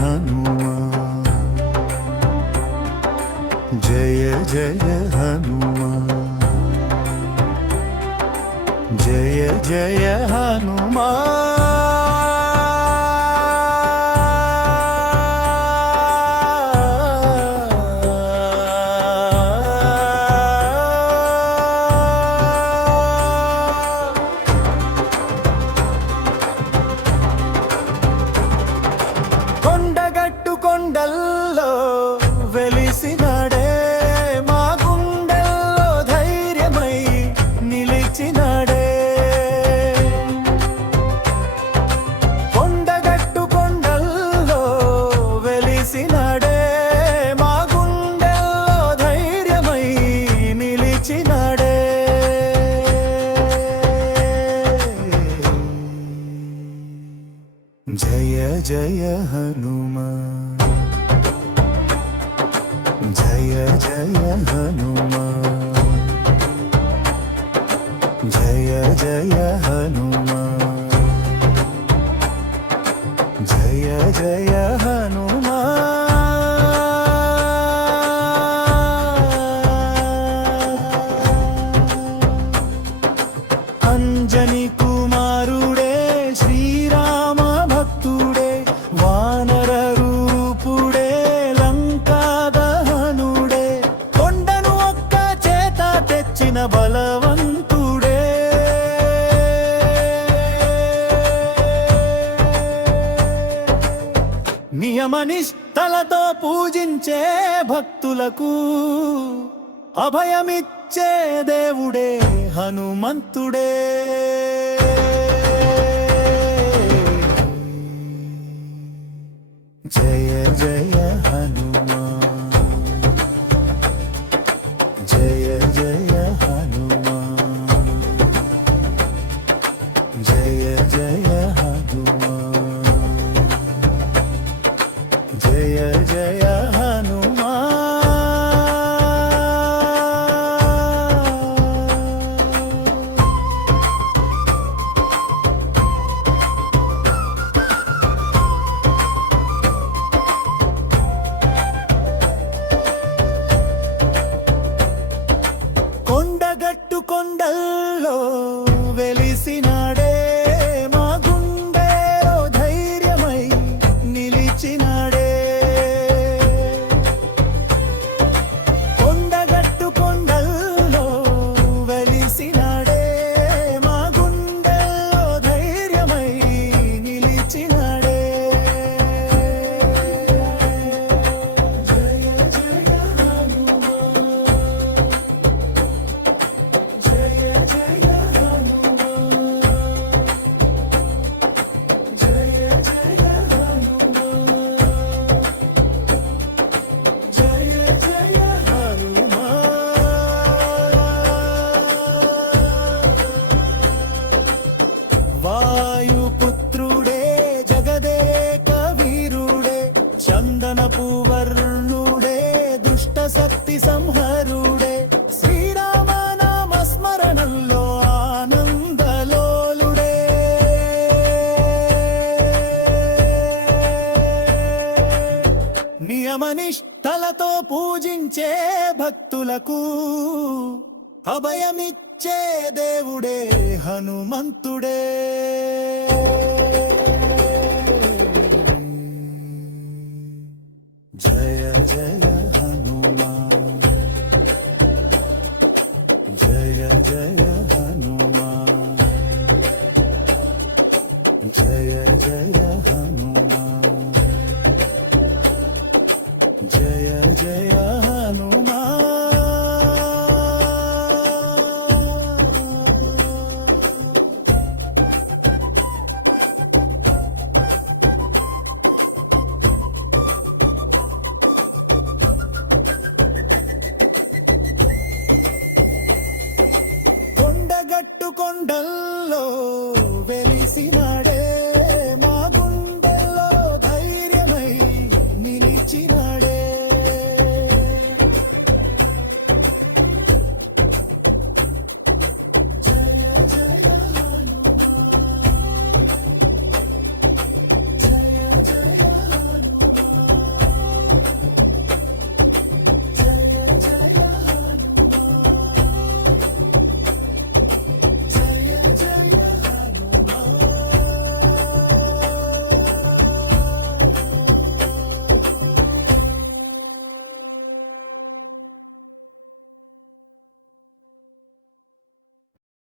హనుమా జయ జయ హనుమా జయ జయ హనుమా కొండగట్టు కొండల్లో వెలిసినాడే మా గుండెల్లో ధైర్యమై నిలిచినాడే కొండగట్టు కొండల్లో వెలిసినాడే మా గుండెల్లో ధైర్యమై నిలిచినాడే జయ జయ హనుమా జయ జయ హనుమా జయ జయ హనుమా జయ జయ హనుమా అంజని కుమారుడే శ్రీరామ భక్తుడే వానర రూపుడే లంకా దహనుడే కొండను ఒక్క చేత తెచ్చిన బలవంతుడే నియమనిష్టలతో పూజించే భక్తులకు అభయమిచ్చే దేవుడే హనుమంతుడే జయ జయ హనుమా జయ జయ హనుమా జయ జయ హనుమా జయ జయ హనుమా కొండగట్టు కొండల్లో వెలిసినాడే మా గుండెలో ధైర్యమై నిలిచినాడే కొండగట్టు కొండల్లో వెలిసినాడే మా గుండెలో ధైర్యమై నిలిచినాడే జయ జయ హనుమా జయ జయ హనుమా జయ జయ హనుమా జయ జయ హనుమా వాయుపుత్రుడే జగదేక వీరుడే చందనపు వర్ణుడే దుష్ట శక్తి సంహరుడే శ్రీరామ నామ స్మరణంలో ఆనందలోలుడే నియమనిష్టలతో పూజించే భక్తులకు అభయమిచ్చే దేవుడే హనుమంతుడే జయ జయ